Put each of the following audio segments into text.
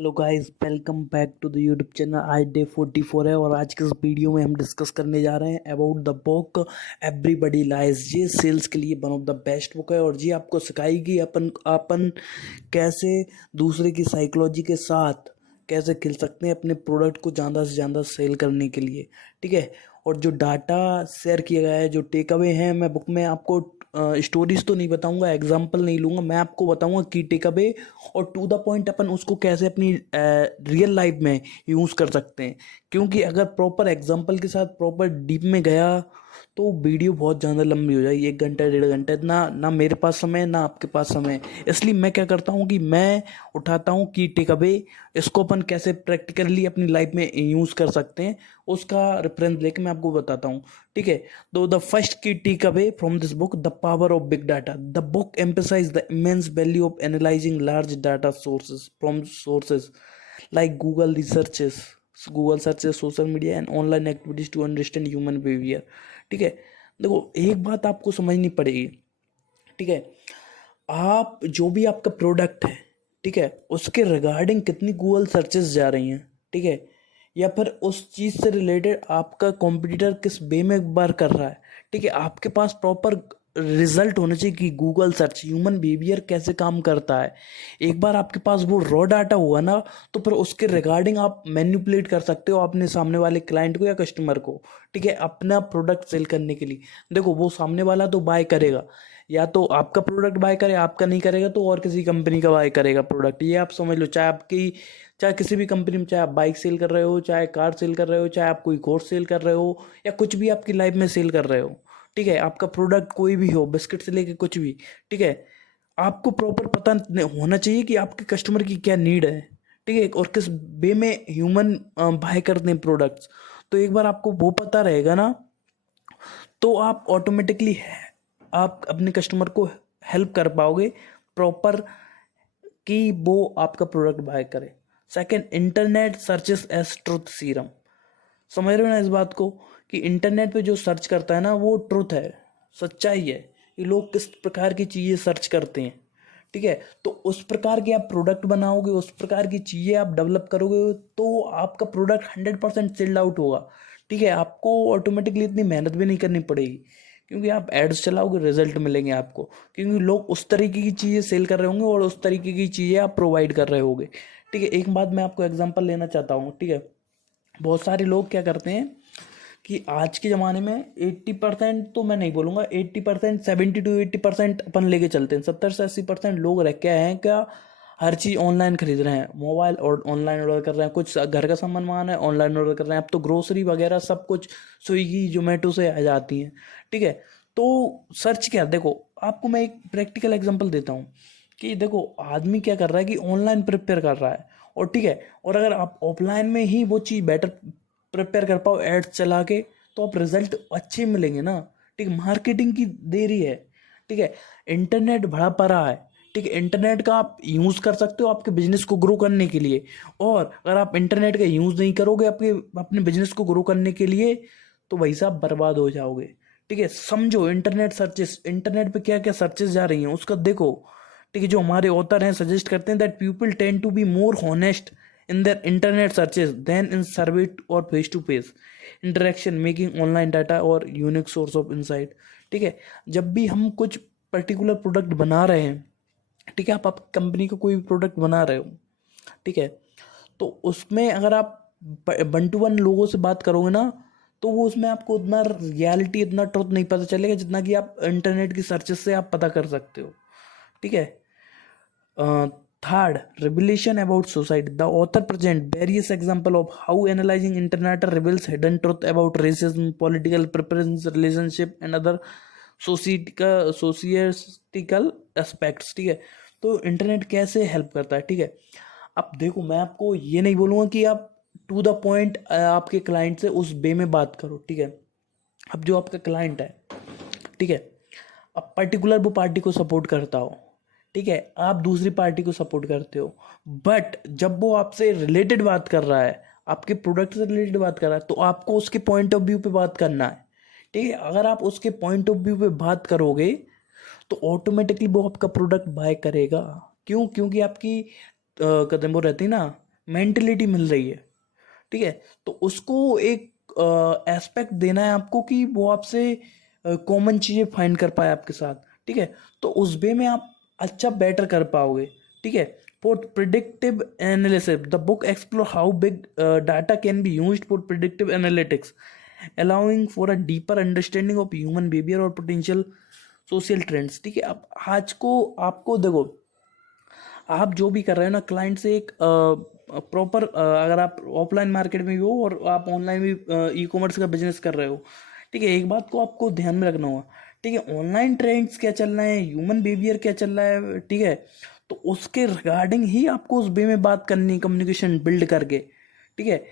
Hello guys, welcome back to the YouTube channel. आज day 44 है और आज के इस वीडियो में हम डिस्कस करने जा रहे हैं about the book everybody lies. ये सेल्स के लिए one of the best book है और ये आपको सिखाएगी अपन अपन कैसे दूसरे की साइकोलॉजी के साथ कैसे खेल सकते हैं अपने प्रोडक्ट को ज़्यादा से ज़्यादा सेल करने के लिए। ठीक है। और जो डाटा शेयर किया गया है, जो टेक अवे हैं, मैं बुक में आपको स्टोरीज तो नहीं बताऊंगा, एग्जाम्पल नहीं लूंगा, मैं आपको बताऊंगा की टेक अवे और टू द पॉइंट अपन उसको कैसे अपनी रियल लाइफ में यूज़ कर सकते हैं। क्योंकि अगर प्रॉपर एग्जाम्पल के साथ प्रॉपर डीप में गया तो वीडियो बहुत ज़्यादा लंबी हो जाएगी, 1 घंटा 1.5 घंटा। ना ना मेरे पास समय है, ना आपके पास समय है। इसलिए मैं क्या करता हूँ कि मैं उठाता हूँ कि टेक अवे, इसको अपन कैसे प्रैक्टिकली अपनी लाइफ में यूज़ कर सकते हैं, उसका रेफरेंस लेके मैं आपको बताता हूँ। ठीक है। तो the first key take away from this book, the power of big data. The book emphasize the immense value of analysing large data sources from sources like Google searches, social media and online activities to understand human behavior। ठीक है। देखो, एक बात आपको समझनी पड़ेगी। ठीक है। आप जो भी आपका प्रोडक्ट है, ठीक है, उसके रिगार्डिंग कितनी गूगल सर्चेस जा रही हैं। ठीक है। या फिर उस चीज़ से रिलेटेड आपका कॉम्पिटिटर किस वे में बार कर रहा है। ठीक है। आपके पास प्रॉपर रिजल्ट होना चाहिए कि गूगल सर्च ह्यूमन बिहेवियर कैसे काम करता है। एक बार आपके पास वो रॉ डाटा हुआ ना, तो फिर उसके रिगार्डिंग आप मैनिपुलेट कर सकते हो अपने सामने वाले क्लाइंट को या कस्टमर को। ठीक है। अपना प्रोडक्ट सेल करने के लिए देखो, वो सामने वाला तो बाय करेगा, या तो आपका प्रोडक्ट बाय करे, आपका नहीं करेगा तो और किसी कंपनी का बाय करेगा प्रोडक्ट। ये आप समझ लो, चाहे किसी भी कंपनी में, चाहे आप बाइक सेल कर रहे हो, चाहे कार सेल कर रहे हो, चाहे आप कोई कोर्स सेल कर रहे हो, या कुछ भी आपकी लाइफ में सेल कर रहे हो। ठीक है। आपका प्रोडक्ट कोई भी हो, बिस्किट से लेके कुछ भी। ठीक है। आपको प्रॉपर पता होना चाहिए कि आपके कस्टमर की क्या नीड है। ठीक है। और किस वे में ह्यूमन बाय करते हैं प्रोडक्ट्स। तो एक बार आपको वो पता रहेगा ना, तो आप ऑटोमेटिकली आप अपने कस्टमर को हेल्प कर पाओगे प्रॉपर कि वो आपका प्रोडक्ट बाय करे। Second, internet searches as truth serum. समझ रहे हो ना इस बात को, कि इंटरनेट पे जो सर्च करता है ना, वो ट्रुथ है, सच्चाई है कि लोग किस प्रकार की चीज़ें सर्च करते हैं। ठीक है। तो उस प्रकार के आप प्रोडक्ट बनाओगे, उस प्रकार की चीज़ें आप डेवलप करोगे, तो आपका प्रोडक्ट 100% सेल्ड आउट होगा। ठीक है। आपको ऑटोमेटिकली इतनी मेहनत भी नहीं करनी पड़ेगी, क्योंकि आप एड्स चलाओगे, रिजल्ट मिलेंगे आपको, क्योंकि लोग उस तरीके की चीज़ें सेल कर रहे होंगे और उस तरीके की चीज़ें आप प्रोवाइड कर रहे होगे। ठीक है। एक बात मैं आपको एग्जांपल लेना चाहता हूँ। ठीक है। बहुत सारे लोग क्या करते हैं कि आज के ज़माने में 80%, तो मैं नहीं बोलूँगा 80%, 70 to 80% अपन लेके चलते हैं। 70 से 80% लोग रह क्या हैं, क्या हर चीज़ ऑनलाइन खरीद रहे हैं। मोबाइल और ऑनलाइन ऑर्डर कर रहे हैं, कुछ घर का सामान मंगाना है ऑनलाइन ऑर्डर कर रहे हैं। अब तो ग्रोसरी वगैरह सब कुछ स्विगी जोमेटो से आ जाती हैं। ठीक है। तो सर्च क्या, देखो आपको मैं एक प्रैक्टिकल एग्जांपल देता हूँ कि देखो, आदमी क्या कर रहा है कि ऑनलाइन प्रिपेयर कर रहा है, और ठीक है, और अगर आप ऑफलाइन में ही वो चीज़ बेटर प्रिपेयर कर पाओ एड्स चला के, तो आप रिजल्ट अच्छे मिलेंगे ना। ठीक है। मार्केटिंग की देरी है। ठीक है। इंटरनेट बड़ा पड़ा है। ठीक है। इंटरनेट का आप यूज़ कर सकते हो आपके बिजनेस को ग्रो करने के लिए, और अगर आप इंटरनेट का यूज़ नहीं करोगे आपके अपने बिजनेस को ग्रो करने के लिए, तो भाई साहब बर्बाद हो जाओगे। ठीक है। समझो, इंटरनेट सर्चेस, इंटरनेट पे क्या क्या सर्चेस जा रही हैं उसका देखो। ठीक है। जो हमारे ऑथर हैं सजेस्ट करते हैं that people tend to be more honest in their internet searches than in survey or face to face interaction, making online data or unique source of insight। ठीक है। जब भी हम कुछ पर्टिकुलर प्रोडक्ट बना रहे हैं, ठीक है, आप कंपनी का कोई भी प्रोडक्ट बना रहे हो, ठीक है, तो उसमें अगर आप 1 to 1 लोगों से बात करोगे ना, तो वो उसमें आपको उतना रियलिटी, इतना ट्रुथ नहीं पता चलेगा जितना कि आप इंटरनेट की सर्चेस से आप पता कर सकते हो। ठीक है। Third, revelation about society. The author present various example of how analyzing internet reveals hidden truth about racism, political preference, relationship and other societal aspects। ठीक है। तो इंटरनेट कैसे हेल्प करता है। ठीक है। अब देखो, मैं आपको ये नहीं बोलूँगा कि आप टू द पॉइंट आपके क्लाइंट से उस वे में बात करो। ठीक है। अब जो आपका क्लाइंट है, ठीक है, अब पर्टिकुलर वो पार्टी को सपोर्ट करता हो, ठीक है, आप दूसरी पार्टी को सपोर्ट करते हो, बट जब वो आपसे रिलेटेड बात कर रहा है, आपके प्रोडक्ट से रिलेटेड बात कर रहा है, तो आपको उसके पॉइंट ऑफ व्यू पे बात करना है। ठीक है। अगर आप उसके पॉइंट ऑफ व्यू पे बात करोगे, तो ऑटोमेटिकली वो आपका प्रोडक्ट बाय करेगा। क्यों? क्योंकि आपकी कदम वो रहती है ना, मेंटलिटी मिल रही है, ठीक है। तो उसको एक एस्पेक्ट देना है आपको कि वो आपसे कॉमन चीजें फाइंड कर पाए आपके साथ, ठीक है। तो उस वे में आप अच्छा बेटर कर पाओगे, ठीक है। For predictive analysis the book explore how big data can be used for predictive analytics allowing for a deeper understanding of human behaviour और पोटेंशियल सोशल ट्रेंड्स, ठीक है। अब आज को आपको देखो, आप जो भी कर रहे हो ना, क्लाइंट से एक प्रॉपर, अगर आप ऑफलाइन मार्केट में भी हो और आप ऑनलाइन भी ई कॉमर्स का बिजनेस कर रहे हो, ठीक है, एक बात को आपको ध्यान में रखना होगा, ठीक है। ऑनलाइन ट्रेंड्स क्या चल रहे हैं, ह्यूमन बिहेवियर क्या चल रहा है, ठीक है। तो उसके रिगार्डिंग ही आपको उस वे में बात करनी, कम्युनिकेशन बिल्ड करके, ठीक है।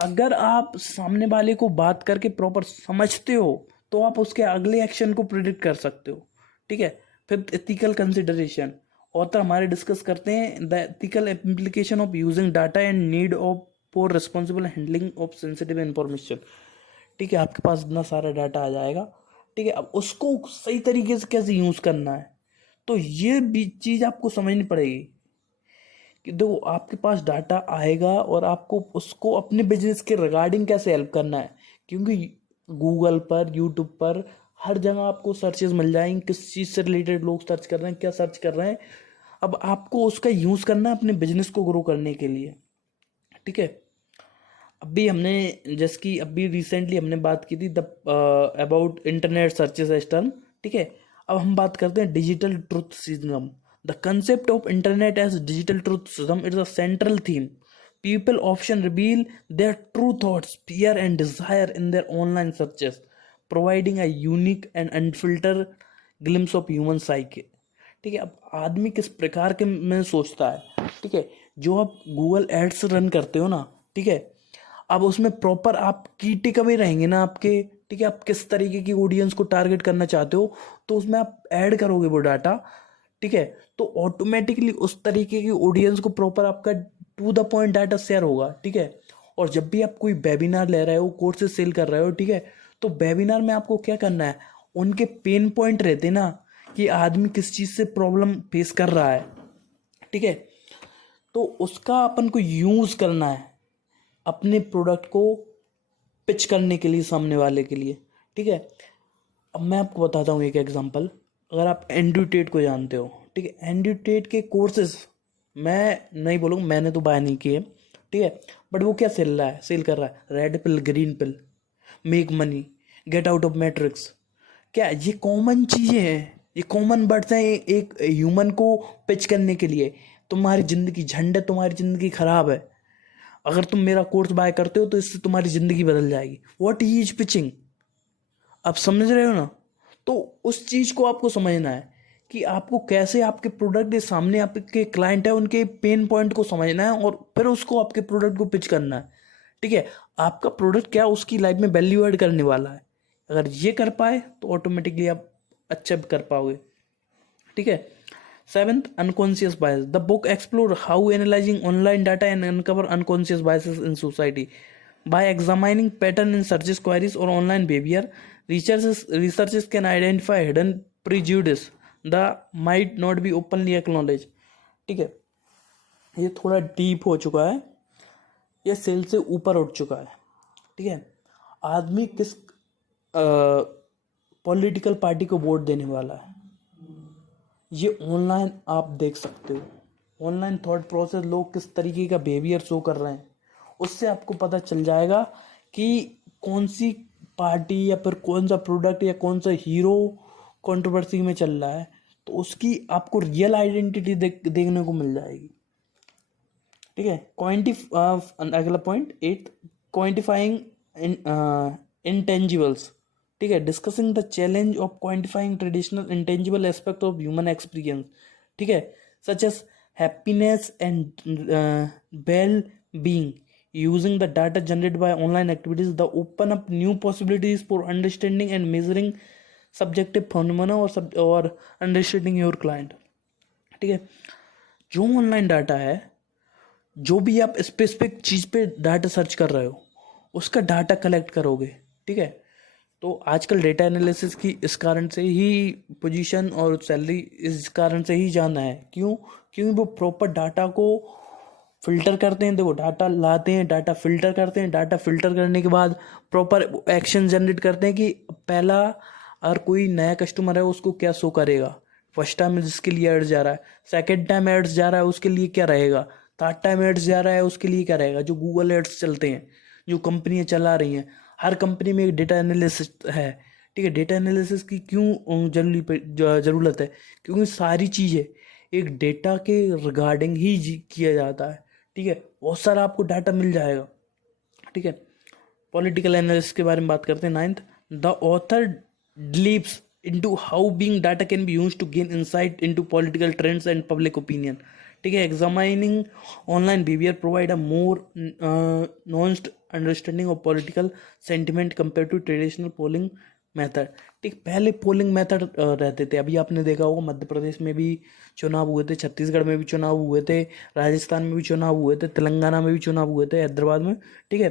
अगर आप सामने वाले को बात करके प्रॉपर समझते हो तो आप उसके अगले एक्शन को प्रिडिक्ट कर सकते हो, ठीक है। फिर एथिकल कंसिडरेशन, ऑथर हमारे डिस्कस करते हैं the ethical implication of using data and need of for responsible handling of sensitive information, ठीक है। आपके पास इतना सारा डाटा आ जाएगा, ठीक है। अब उसको सही तरीके से कैसे यूज करना है, तो ये भी चीज आपको समझनी पड़ेगी कि देखो आपके पास डाटा आएगा और आपको उसको अपने बिजनेस के रिगार्डिंग कैसे हेल्प करना है, क्योंकि गूगल पर, यूट्यूब पर हर जगह आपको सर्चेस मिल जाएंगे, किस चीज़ से रिलेटेड लोग सर्च कर रहे हैं, क्या सर्च कर रहे हैं। अब आपको उसका यूज़ करना है अपने बिजनेस को ग्रो करने के लिए, ठीक है। अभी हमने, जैसे कि अभी रिसेंटली हमने बात की थी the about internet searches as term, ठीक है। अब हम बात करते हैं digital truth system. The concept of internet as digital truth system is a central theme. People option reveal their true thoughts, fear and desire in their online searches, providing a unique and unfilter glimpse of human psyche, ठीक है। अब आदमी किस प्रकार के में सोचता है, ठीक है। जो आप गूगल एड्स रन करते हो ना, ठीक है, अब उसमें प्रॉपर आप की टेकअवे रहेंगे ना आपके, ठीक है। आप किस तरीके की ऑडियंस को टारगेट करना चाहते हो, तो उसमें आप ऐड करोगे वो डाटा, ठीक है। तो ऑटोमेटिकली उस तरीके की ऑडियंस को प्रॉपर आपका to the point data share होगा, ठीक है। और जब भी आप कोई वेबिनार ले रहे हो, कोर्सेज सेल कर रहे हो, ठीक है, तो वेबिनार में आपको क्या करना है, उनके पेन पॉइंट रहते ना कि आदमी किस चीज़ से प्रॉब्लम फेस कर रहा है, ठीक है। तो उसका अपन को यूज़ करना है अपने प्रोडक्ट को पिच करने के लिए सामने वाले के लिए, ठीक है। अब मैं आपको बताता हूँ एक एग्जांपल। अगर आप एंड्रयू को जानते हो, ठीक है, एंड्रयू के कोर्सेज मैं नहीं बोलूँगा, मैंने तो बाय नहीं किए, ठीक है। बट वो क्या सेल कर रहा है, red pill, green pill, make money, get out of matrix. क्या ये कॉमन चीज़ें हैं, ये कॉमन वर्ड्स हैं एक ह्यूमन को पिच करने के लिए। तुम्हारी ज़िंदगी झंड है, तुम्हारी ज़िंदगी खराब है, अगर तुम मेरा कोर्स बाय करते हो तो इससे तुम्हारी ज़िंदगी बदल जाएगी। व्हाट ही इज पिचिंग, आप समझ रहे हो ना। तो उस चीज़ को आपको समझना है कि आपको कैसे आपके प्रोडक्ट के सामने आपके क्लाइंट है उनके पेन पॉइंट को समझना है और फिर उसको आपके प्रोडक्ट को पिच करना है, ठीक है। आपका प्रोडक्ट क्या उसकी लाइफ में वैल्यू ऐड करने वाला है, अगर ये कर पाए तो ऑटोमेटिकली आप अच्छा कर पाओगे, ठीक है। Seventh, unconscious bias. The book explores how analyzing online data and uncover unconscious biases in society. By examining pattern in searches queries or online behavior, researchers can identify hidden prejudice that might not be openly acknowledged. ठीक है, ये थोड़ा deep हो चुका है, ये cell से ऊपर उठ चुका है, ठीक है। आदमी किस पॉलिटिकल पार्टी को वोट देने वाला है, ये ऑनलाइन आप देख सकते हो। ऑनलाइन थॉट प्रोसेस, लोग किस तरीके का बिहेवियर शो कर रहे हैं, उससे आपको पता चल जाएगा कि कौन सी पार्टी या फिर कौन सा प्रोडक्ट या कौन सा हीरो कंट्रोवर्सी में चल रहा है। तो उसकी आपको रियल आइडेंटिटी देखने को मिल जाएगी, ठीक है। अगला पॉइंट 8, क्वांटिफाइंग इंटेंजिबल्स, ठीक है। Discussing the challenge of quantifying traditional intangible aspect of human experience, ठीक है, such as happiness and well being using the data generated by online activities that open up new possibilities for understanding and measuring subjective phenomena or understanding your client, ठीक है। जो online data है, जो भी आप specific चीज़ पे data search कर रहे हो उसका डाटा कलेक्ट करोगे, ठीक है। तो आजकल डेटा एनालिसिस की इस कारण से ही पोजीशन और सैलरी इस कारण से ही जाना है, क्यों, क्योंकि वो प्रॉपर डाटा को फिल्टर करते हैं, देखो डाटा लाते हैं, डाटा फिल्टर करते हैं, डाटा फिल्टर करने के बाद प्रॉपर एक्शन जनरेट करते हैं कि पहला अगर कोई नया कस्टमर है उसको क्या शो करेगा, फर्स्ट टाइम जिसके लिए एड्स जा रहा है, सेकंड टाइम एड्स जा रहा है उसके लिए क्या रहेगा, थर्ड टाइम एड्स जा रहा है उसके लिए क्या रहेगा। जो गूगल एड्स चलते हैं, जो कंपनियां चला रही हैं, हर कंपनी में एक डेटा एनालिसिस है। ठीक है, डेटा एनालिसिस की क्यों ज़रूरत है, क्योंकि सारी चीज़ें एक डेटा के रिगार्डिंग ही किया जाता है। ठीक है, बहुत सारा आपको डाटा मिल जाएगा। ठीक है, पॉलिटिकल एनालिसिस के बारे में बात करते हैं। Ninth, the author delves into how being data can be used to gain insight into political trends and public opinion. ठीक है, examining online behavior provide a more nuanced understanding of political sentiment compared to traditional polling method. ठीक, पहले polling method रहते थे, अभी आपने देखा होगा मध्य प्रदेश में भी चुनाव हुए थे, छत्तीसगढ़ में भी चुनाव हुए थे, राजस्थान में भी चुनाव हुए थे, तेलंगाना में भी चुनाव हुए थे, हैदराबाद में। ठीक है,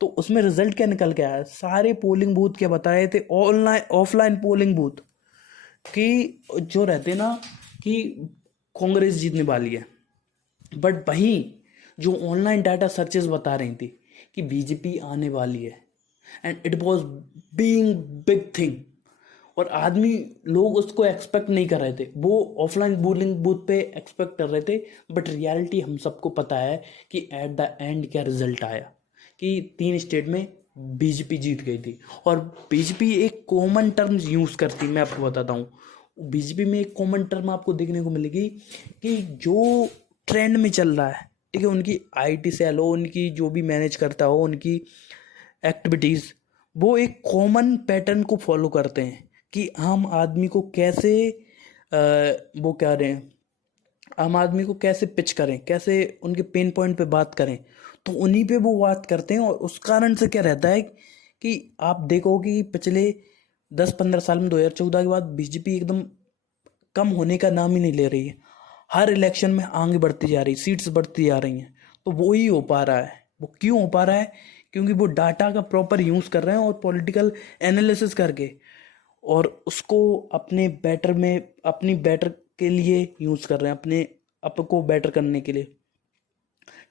तो उसमें रिजल्ट क्या निकल के आया, सारे पोलिंग बूथ क्या बता रहे थे, ऑनलाइन ऑफलाइन पोलिंग बूथ कि जो रहते ना कि कांग्रेस जीतने वाली है, बट वहीं जो ऑनलाइन डाटा सर्चेस बता रही थी कि बीजेपी आने वाली है, and it was being big thing, और आदमी लोग उसको एक्सपेक्ट नहीं कर रहे थे, वो ऑफलाइन पोलिंग बूथ पे एक्सपेक्ट कर रहे थे। बट रियलिटी हम सबको पता है कि एट द एंड क्या रिजल्ट आया कि 3 स्टेट में बीजेपी जीत गई थी। और बीजेपी एक कॉमन टर्म यूज़ करती, मैं आपको बताता हूँ, बीजेपी में एक कॉमन टर्म आपको देखने को मिलेगी कि जो ट्रेंड में चल रहा है, ठीक है, उनकी आईटी सेल हो, उनकी जो भी मैनेज करता हो, उनकी एक्टिविटीज़, वो एक कॉमन पैटर्न को फॉलो करते हैं कि आम आदमी को कैसे वो क्या रहे हैं, आम आदमी को कैसे पिच करें, कैसे उनके पेन पॉइंट पे बात करें, तो उन्हीं पे वो बात करते हैं। और उस कारण से क्या रहता है कि आप देखो कि पिछले 10-15 साल में 2014 के बाद बीजेपी एकदम कम होने का नाम ही नहीं ले रही है, हर इलेक्शन में आगे बढ़ती जा रही, सीट्स बढ़ती जा रही हैं। तो वो ही हो पा रहा है, वो क्यों हो पा रहा है, क्योंकि वो डाटा का प्रॉपर यूज़ कर रहे हैं और पॉलिटिकल एनालिसिस करके, और उसको अपने बेटर में, अपनी बेटर के लिए यूज़ कर रहे हैं, अपने आप को बेटर करने के लिए।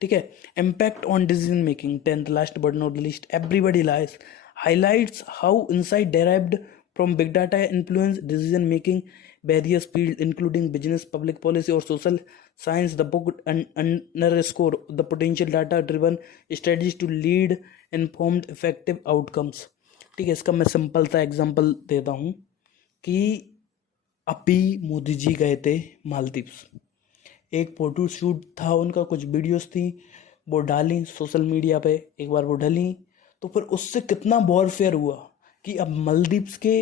ठीक है, impact on decision making, 10th last but not least, everybody lies highlights how insight derived from big data influence decision making various fields including business, public policy और social science. The book underscore the potential data driven strategies to lead informed effective outcomes. ठीक है, इसका मैं simple सा example देता हूँ कि अभी मोदी जी गए थे मालदीव्स, एक फोटो शूट था उनका, कुछ वीडियोस थी, वो डाली सोशल मीडिया पे, एक बार वो डाली तो फिर उससे कितना वॉरफेयर हुआ कि अब मालदीव्स के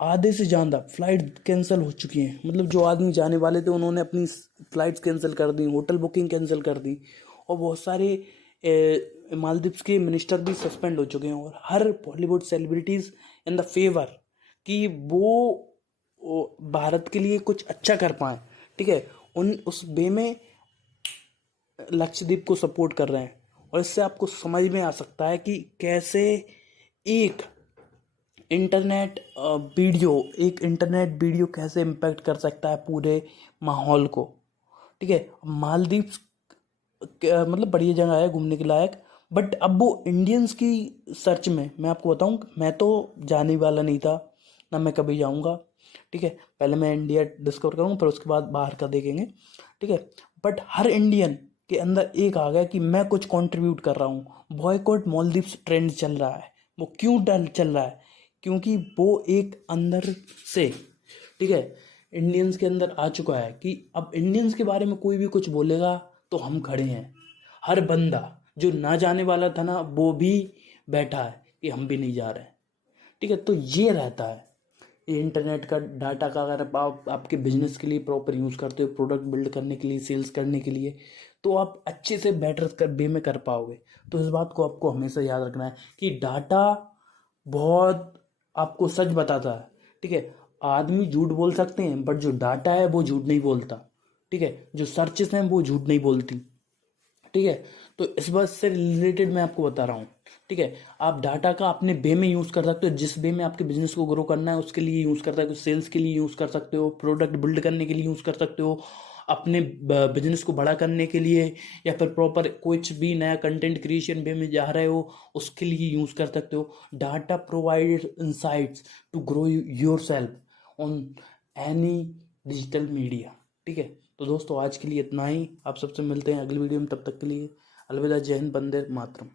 आधे से ज़्यादा फ्लाइट कैंसिल हो चुकी हैं। मतलब जो आदमी जाने वाले थे उन्होंने अपनी फ़्लाइट्स कैंसिल कर दी, होटल बुकिंग कैंसिल कर दी, और बहुत सारे मालदीव्स के मिनिस्टर भी सस्पेंड हो चुके हैं। और हर Bollywood celebrities in the favour कि वो भारत के लिए कुछ अच्छा कर पाएँ। ठीक है, उस वे में लक्षद्वीप को सपोर्ट कर रहे हैं। और इससे आपको समझ में आ सकता है कि कैसे एक इंटरनेट वीडियो कैसे इम्पैक्ट कर सकता है पूरे माहौल को। ठीक है, मालदीव्स मतलब बढ़िया जगह है घूमने के लायक, बट अब वो इंडियंस की सर्च में, मैं आपको बताऊं, मैं तो जाने वाला नहीं था, ना मैं कभी जाऊंगा। ठीक है, पहले मैं इंडिया डिस्कवर करूँगा, फिर उसके बाद बाहर का देखेंगे। ठीक है, बट हर इंडियन के अंदर एक आ गया कि मैं कुछ कंट्रीब्यूट कर रहा हूँ। बॉयकॉट मालदीव्स ट्रेंड चल रहा है, वो क्यों चल रहा है, क्योंकि वो एक अंदर से, ठीक है, इंडियंस के अंदर आ चुका है कि अब इंडियंस के बारे में कोई भी कुछ बोलेगा तो हम खड़े हैं। हर बंदा जो ना जाने वाला था ना, वो भी बैठा है कि हम भी नहीं जा रहे। ठीक है, तो ये रहता है ये इंटरनेट का डाटा का, अगर आप आपके बिजनेस के लिए प्रॉपर यूज़ करते हो, प्रोडक्ट बिल्ड करने के लिए, सेल्स करने के लिए, तो आप अच्छे से बेटर वे में कर पाओगे। तो इस बात को आपको हमेशा याद रखना है कि डाटा बहुत आपको सच बताता है। ठीक है, आदमी झूठ बोल सकते हैं, बट जो डाटा है वो झूठ नहीं बोलता। ठीक है, जो सर्चेस हैं वो झूठ नहीं बोलती। ठीक है, तो इस बात से रिलेटेड मैं आपको बता रहा हूँ। ठीक है, आप डाटा का अपने वे में यूज़ कर सकते हो, जिस वे में आपके बिजनेस को ग्रो करना है उसके लिए यूज़ कर सकते हो, सेल्स के लिए यूज़ कर सकते हो, प्रोडक्ट बिल्ड करने के लिए यूज़ कर सकते हो, अपने बिजनेस को बड़ा करने के लिए, या फिर प्रॉपर कुछ भी नया कंटेंट क्रिएशन वे में जा रहे हो उसके लिए यूज़ कर सकते हो। Data provide insights to grow yourself on any digital media. ठीक है, तो दोस्तों आज के लिए इतना ही। आप सबसे मिलते हैं अगली वीडियो में, तब तक के लिए अलविदा, जय हिंद, वंदे मातरम।